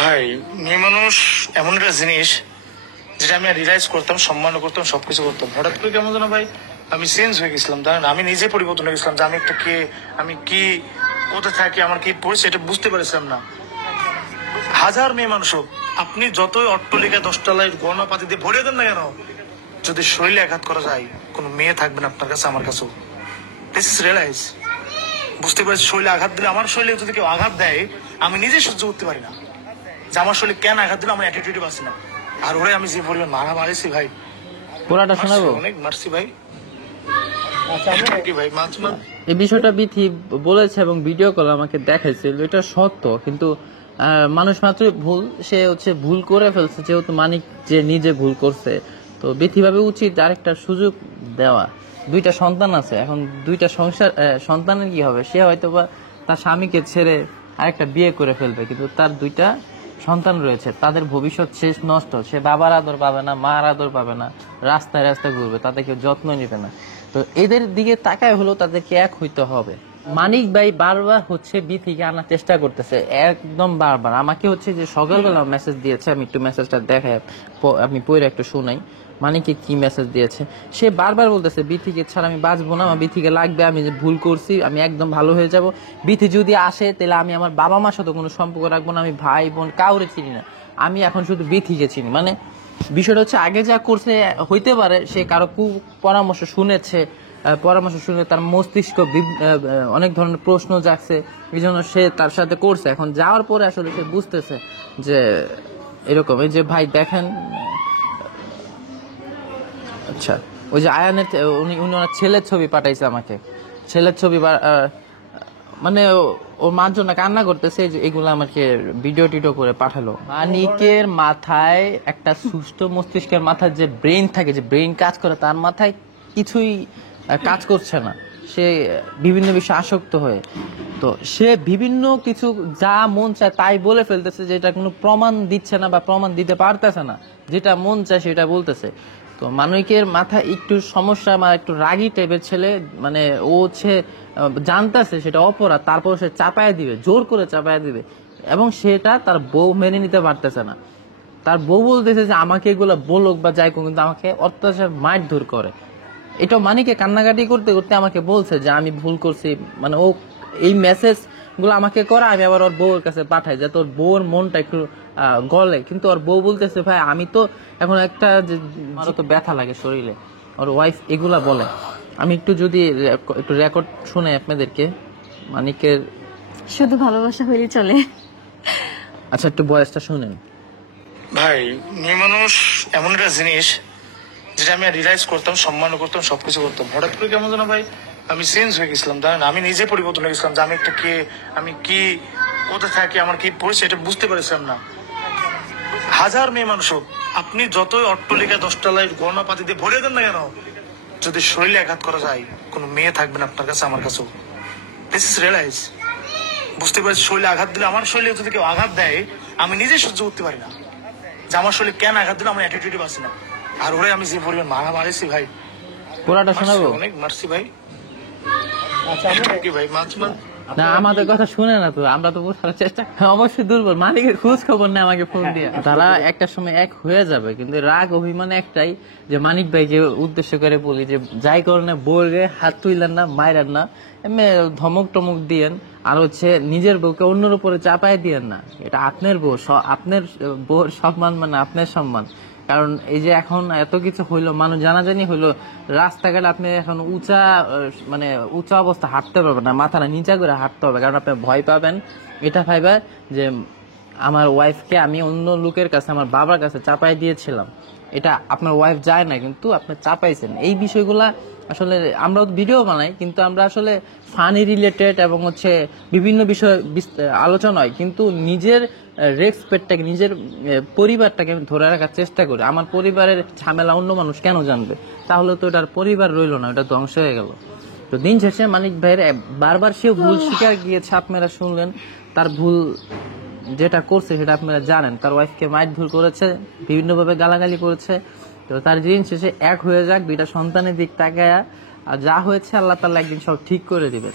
ভাই, মেয়ে মানুষ এমন একটা জিনিস যেটা আমি রিয়েলাইজ করতাম, সম্মান করতাম, সবকিছু করতাম। হঠাৎ করে কেমন যেন ভাই আমি চেঞ্জ হয়ে গেছিলাম, জানেন? আমি নিজে পরিবর্তন হয়ে গেছিলাম যে আমি একটা কে, আমি কি, কোথায় থাকি, আমার কি পরিচয়, এটা বুঝতে পারছিলাম না। হাজার মেয়ে মানুষ হোক, আপনি যতই অট্টলিকা 10 তলায় গণপাতি দিয়ে ভরে দেন না কেন, যদি শরীরে আঘাত করা যায়, কোনো মেয়ে থাকবে না আপনার কাছে, আমার কাছেও। This is realise. বুঝতে পারছি শরীরে আঘাত দিলে, আমার শরীরে যদি কেউ আঘাত দেয়, আমি নিজে সহ্য করতে পারি না যে আমার শরীরে কেন আঘাত দিলে আমার অ্যাটিটিউড পাচ্ছি না। আর ওরে আমি যে পরিমাণ মারা মারিছি ভাই, পুরাটা শোনাবো? অনেক মারছি ভাই। কি ভাই এই বিষয়টা বিথি বলেছে এবং ভিডিও কল আমাকে দেখাইছিল, এটা সত্য। কিন্তু মানুষ মাত্রই ভুল, সে হচ্ছে ভুল করে ফেলছে, যেহেতু মানিক যে নিজে ভুল করছে, তো বিথি ভাবে উচিত আরেকটা সুযোগ দেওয়া। দুইটা সন্তান আছে, এখন দুইটা সন্তানের কি হবে? সে হয়তো বা তার স্বামীকে ছেড়ে আরেকটা বিয়ে করে ফেলবে, কিন্তু তার দুইটা সন্তান রয়েছে, তাদের ভবিষ্যৎ শেষ নষ্ট। সে বাবার আদর পাবে না, মার আদর পাবে না, রাস্তায় রাস্তায় ঘুরবে, তাদের কেউ যত্ন নিবে না। তো এদের দিকে তাকায় হলেও তাদেরকে এক হইতে হবে। মানিক ভাই বারবার হচ্ছে বিথিকে আনার চেষ্টা করতেছে, একদম বারবার। আমাকে হচ্ছে যে সকালবেলা মেসেজ দিয়েছে, আমি একটু মেসেজটা দেখাই, আপনি পড়ে একটু শোনাই মানিককে কি মেসেজ দিয়েছে। সে বারবার বলতেছে বিথিকে ছাড়া আমি বাঁচবো না, আমার বিথিকে লাগবে, আমি যে ভুল করছি, আমি একদম ভালো হয়ে যাব। বিথি যদি আসে তাহলে আমি আমার বাবা মার সাথে কোনো সম্পর্ক রাখবো না, আমি ভাই বোন কাউরে চিনি না, আমি এখন শুধু বিথিকে চিনি। মানে বিষয়টা হচ্ছে আগে যা করছে, হইতে পারে সে কারো পরামর্শ শুনেছে, পরামর্শ শুনে তার মস্তিষ্ক অনেক ধরনের প্রশ্ন জাগছে, এই জন্য সে তার সাথে করছে। এখন যাওয়ার পরে আসলে সে বুঝতেছে যে এরকম। এই যে ভাই দেখেন, আচ্ছা ওই যে আয়ানের উনি ওনার ছেলের ছবি পাঠাইছে আমাকে, ছেলের ছবি মানে ওর মার জন্য কান্না করতেছে, এগুলো আমাকে ভিডিও টিডিও করে পাঠালো। মানিকের মাথায় একটা সুস্থ মস্তিষ্কের মাথায় যে ব্রেন থাকে, যে ব্রেন কাজ করে, তার মাথায় কিছুই কাজ করছে না। সে বিভিন্ন বিষয়ে আসক্ত হয়ে, তো সে বিভিন্ন কিছু যা মন চায় তাই বলে ফেলতেছে, যেটা কোনো প্রমাণ দিচ্ছে না বা প্রমাণ দিতে পারতেছে না, যেটা মন চায় সেটা বলতেছে। তো মানিকের মাথা একটু সমস্যা, বা একটু রাগী টাইপের ছেলে, মানে ও হচ্ছে জানতেছে সেটা অপরাধ, তারপর সে চাপায় দিবে, জোর করে চাপায় দিবে, এবং সেটা তার বউ মেনে নিতে পারতেছে না। তার বউ বলতেছে যে আমাকে এগুলো বলুক বা যাই হোক, কিন্তু আমাকে অত্যাচার মারধর করে। এটা মানিকে কান্নাকাটি করতে করতে আমাকে বলছে যে আমি ভুল করছি। মানে ও এই মেসেজ গুলো আমাকে করা, আমি আবার ওর বউয়ের কাছে পাঠাই যে তোর বউর মনটা একটু গলে। কিন্তু ওর বউ বলতেছে ভাই আমি তো এখন একটা, আমারও তো ব্যথা লাগে শরীরে। ওর ওয়াইফ এগুলা বলে। আমি একটু যদি একটু রেকর্ড শুনে আপনাদেরকে মানিকের। শুধু ভালোবাসা হইলে চলে? আচ্ছা একটু ভয়েসটা শুনেন। ভাই, মেয়ে মানুষ এমন একটা জিনিস যেটা আমি রিয়েলাইজ করতাম, সম্মান করতাম, সবকিছু করতাম। হঠাৎ করে কেমন যেন ভাই আমি চেঞ্জ হয়ে গেছিলাম, জানেন? আমি নিজে পরিবর্তন হয়ে গেছিলাম যে আমি একটা কে, আমি কি, কোথায় থাকি, আমার কি পরিচয়, এটা বুঝতে পারছিলাম না। হাজার মেয়ে মানুষ হোক, আপনি যতই অট্টলিকা 10 তলায় গণপাতি দিয়ে ভরে দেন না কেন, যদি শরীরে আঘাত করা যায়, কোনো মেয়ে থাকবে না আপনার কাছে, আমার কাছেও। This is realise. বুঝতে পারছি শরীরে আঘাত দিলে, আমার শরীরে যদি কেউ আঘাত দেয়, আমি নিজে সহ্য করতে পারি না যে আমার শরীরে কেন আঘাত দিলে আমার অ্যাটিটিউড পাচ্ছি না। আর ওরে আমি যে পরিমাণ মারা মারিছি ভাই, পুরাটা শোনাবো? অনেক মারছি ভাই। কি ভাই না আমাদের কথা শুনে না, তো আমরা তো বোঝার চেষ্টা, অবশ্যই দুর্বল। মালিকের খোঁজ খবর নেই আমাকে ফোন দিয়ে। তারা একটা সময় এক হয়ে যাবে, কিন্তু রাগ অভিমান একটাই, যে মানিক ভাইকে উদ্দেশ্য করে বলি যে যাই কারণে বউরে হাত তুইলেন না, মাইরেন না, এমনি ধমক টমক দিয়েন, আর হচ্ছে নিজের বউকে অন্যের উপরে চাপায় দিয়েন না। এটা আপনার বউ, আপনার বউর সম্মান মানে আপনার সম্মান। কারণ এই যে এখন এত কিছু হইলো, মানুষ জানাজানি হইলো, রাস্তাঘাটে আপনি এখন মানে উঁচা অবস্থা হাঁটতে পারবেন না, মাথাটা নিচা করে হাঁটতে হবে, কারণ আপনি ভয় পাবেন। এটা ভাইবা যে আমার ওয়াইফকে আমি অন্য লোকের কাছে, আমার বাবার কাছে চাপাই দিয়েছিলাম, এটা আপনার ওয়াইফ যায় না, কিন্তু আপনি চাপাইছেন। এই বিষয়গুলা আসলে আমরাও ভিডিও বানাই, কিন্তু আমরা আসলে ফানি রিলেটেড এবং হচ্ছে বিভিন্ন বিষয় আলোচনা হয়, কিন্তু নিজের রেসপেক্টটাকে, নিজের পরিবারটাকে আমি ধরে রাখার চেষ্টা করি। আমার পরিবারের ঝামেলা অন্য মানুষ কেন জানবে? তাহলে তো এটার পরিবার রইল না, ওটা ধ্বংস হয়ে গেল। তো দিন শেষে মানিক ভাইয়ের বারবার সেও ভুল স্বীকার গিয়েছে, আপনারা শুনলেন। তার ভুল যেটা করছে সেটা আপনারা জানেন, তার ওয়াইফকে মারধর করেছে, বিভিন্নভাবে গালাগালি করেছে। তো তার দিন শেষে এক হয়ে যাক, দুইটা সন্তানের দিক তাকায়া, আর যা হয়েছে আল্লাহ তাআলা একদিন সব ঠিক করে দিবেন।